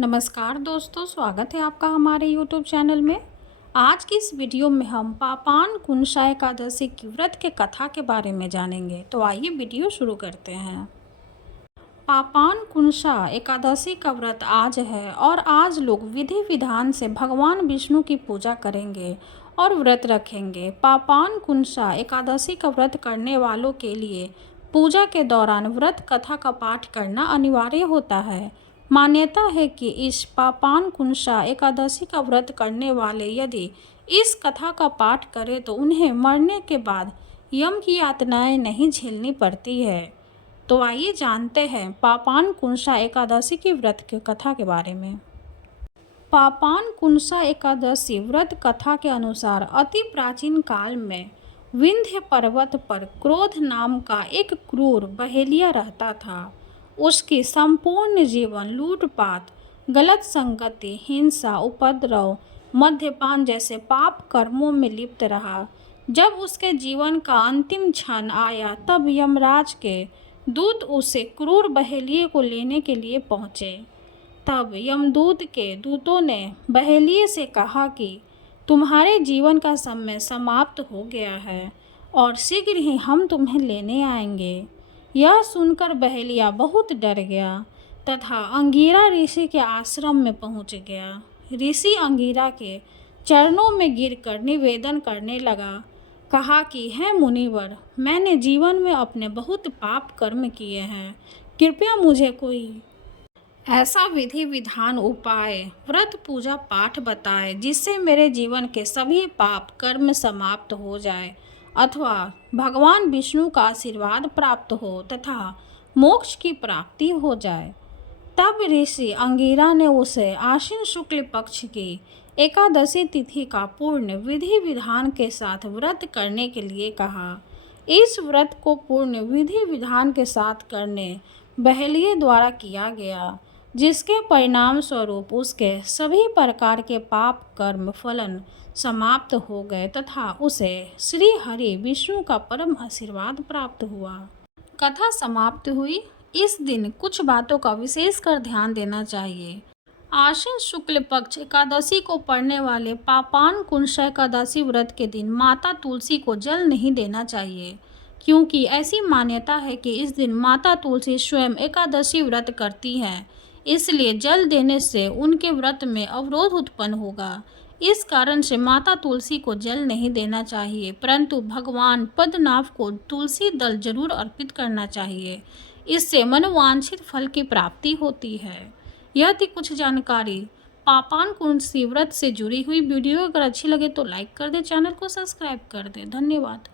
नमस्कार दोस्तों, स्वागत है आपका हमारे YouTube चैनल में। आज की इस वीडियो में हम पापान कुंसा एकादशी की व्रत के कथा के बारे में जानेंगे। तो आइए वीडियो शुरू करते हैं। पापान कुंसा एकादशी का व्रत आज है और आज लोग विधि विधान से भगवान विष्णु की पूजा करेंगे और व्रत रखेंगे। पापान कुंसा एकादशी का व्रत करने वालों के लिए पूजा के दौरान व्रत कथा का पाठ करना अनिवार्य होता है। मान्यता है कि इस पापान कुंसा एकादशी का व्रत करने वाले यदि इस कथा का पाठ करें तो उन्हें मरने के बाद यम की यातनाएं नहीं झेलनी पड़ती है। तो आइए जानते हैं पापान कुंसा एकादशी की व्रत की कथा के बारे में। पापान कुंसा एकादशी व्रत कथा के अनुसार अति प्राचीन काल में विंध्य पर्वत पर क्रोध नाम का एक क्रूर बहेलिया रहता था। उसकी संपूर्ण जीवन लूटपाट, गलत संगति, हिंसा, उपद्रव, मद्यपान जैसे पाप कर्मों में लिप्त रहा। जब उसके जीवन का अंतिम क्षण आया तब यमराज के दूत उसे क्रूर बहेलिये को लेने के लिए पहुँचे। तब यमदूत के दूतों ने बहेलिये से कहा कि तुम्हारे जीवन का समय समाप्त हो गया है और शीघ्र ही हम तुम्हें लेने आएंगे। यह सुनकर बहेलिया बहुत डर गया तथा अंगीरा ऋषि के आश्रम में पहुंच गया। ऋषि अंगीरा के चरणों में गिरकर निवेदन करने लगा, कहा कि हे मुनिवर, मैंने जीवन में अपने बहुत पाप कर्म किए हैं। कृपया मुझे कोई ऐसा विधि विधान, उपाय, व्रत, पूजा पाठ बताए जिससे मेरे जीवन के सभी पाप कर्म समाप्त हो जाए अथवा भगवान विष्णु का आशीर्वाद प्राप्त हो तथा मोक्ष की प्राप्ति हो जाए। तब ऋषि अंगीरा ने उसे आश्विन शुक्ल पक्ष की एकादशी तिथि का पूर्ण विधि विधान के साथ व्रत करने के लिए कहा। इस व्रत को पूर्ण विधि विधान के साथ करने बहेलिये द्वारा किया गया, जिसके परिणाम स्वरूप उसके सभी प्रकार के पाप कर्म फलन समाप्त हो गए तथा उसे श्री हरि विष्णु का परम आशीर्वाद प्राप्त हुआ। कथा समाप्त हुई। इस दिन कुछ बातों का विशेष कर ध्यान देना चाहिए। आश्विन शुक्ल पक्ष एकादशी को पढ़ने वाले पापान कुंसा एकादशी व्रत के दिन माता तुलसी को जल नहीं देना चाहिए, क्योंकि ऐसी मान्यता है कि इस दिन माता तुलसी स्वयं एकादशी व्रत करती हैं। इसलिए जल देने से उनके व्रत में अवरोध उत्पन्न होगा। इस कारण से माता तुलसी को जल नहीं देना चाहिए, परंतु भगवान पद्मनाभ को तुलसी दल जरूर अर्पित करना चाहिए। इससे मनोवांछित फल की प्राप्ति होती है। यह थी कुछ जानकारी पापान कुंसी व्रत से जुड़ी हुई। वीडियो अगर अच्छी लगे तो लाइक कर दें, चैनल को सब्सक्राइब कर दें। धन्यवाद।